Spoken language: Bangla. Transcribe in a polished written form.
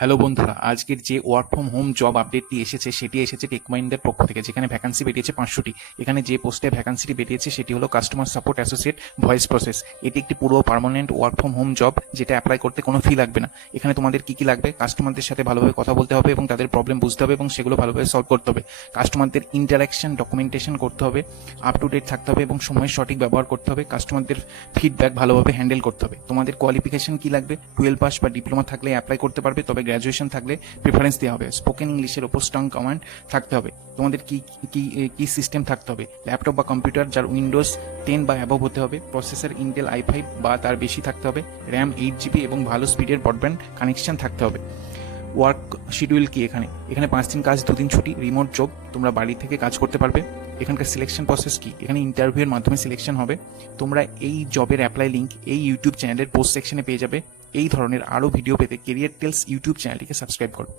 হ্যালো বন্ধুরা, আজকের যে ওয়ার্ক ফ্রম হোম জব আপডেটটি এসেছে সেটি এসেছে টেকমাইন্ডের পক্ষ থেকে, যেখানে ভ্যাকান্সি বেরিয়েছে 500টি। এখানে যে পোস্টে ভ্যাকান্সিটি বেরিয়েছে সেটি হলো customer support associate voice process. এটি একটি পুরো permanent work from home job, যেটা অ্যাপ্লাই করতে কোনো ফি লাগবে না। এখানে তোমাদের কি কি লাগবে: কাস্টমারদের সাথে ভালোভাবে কথা বলতে হবে এবং তাদের প্রবলেম বুঝতে হবে এবং সেগুলো ভালোভাবে সলভ করতে হবে। কাস্টমারদের ইন্টারাকশন ডকুমেন্টেশন করতে হবে, আপ টু ডেট থাকতে হবে এবং সময়ের সঠিক ব্যবহার করতে হবে। কাস্টমারদের ফিডব্যাক ভালোভাবে হ্যান্ডেল করতে হবে। তোমাদের কোয়ালিফিকেশন কি লাগবে: 12 পাস বা ডিপ্লোমা থাকলে অ্যাপ্লাই করতে পারবে, তবে গ্র্যাজুয়েশন থাকলে প্রেফারেন্স দেওয়া হবে। স্পোকেন ইংলিশের ওপর স্ট্রং কমান্ড থাকতে হবে। তোমাদের কি কি কি সিস্টেম থাকতে হবে: ল্যাপটপ বা কম্পিউটার যার উইন্ডোজ 10 বা অ্যাবভ হতে হবে, প্রসেসর ইন্টেল i5 বা তার বেশি থাকতে হবে, র্যাম 8 GB এবং ভালো স্পিডের ব্রডব্যান্ড কানেকশন থাকতে হবে। ওয়ার্ক শিডিউল কি: এখানে 5 দিন কাজ 2 দিন ছুটি, রিমোট জব, তোমরা বাড়ি থেকে কাজ করতে পারবে। এখানকার সিলেকশন প্রসেস কি: এখানে ইন্টারভিউয়ের মাধ্যমে সিলেকশন হবে। তোমরা এই জবের অ্যাপ্লাই লিঙ্ক এই ইউটিউব চ্যানেলের পোস্ট সেকশনে পেয়ে যাবে। এই ধরনের আরও ভিডিও পেতে কেরিয়ার টেলস ইউটিউব চ্যানেলটিকে সাবস্ক্রাইব করো।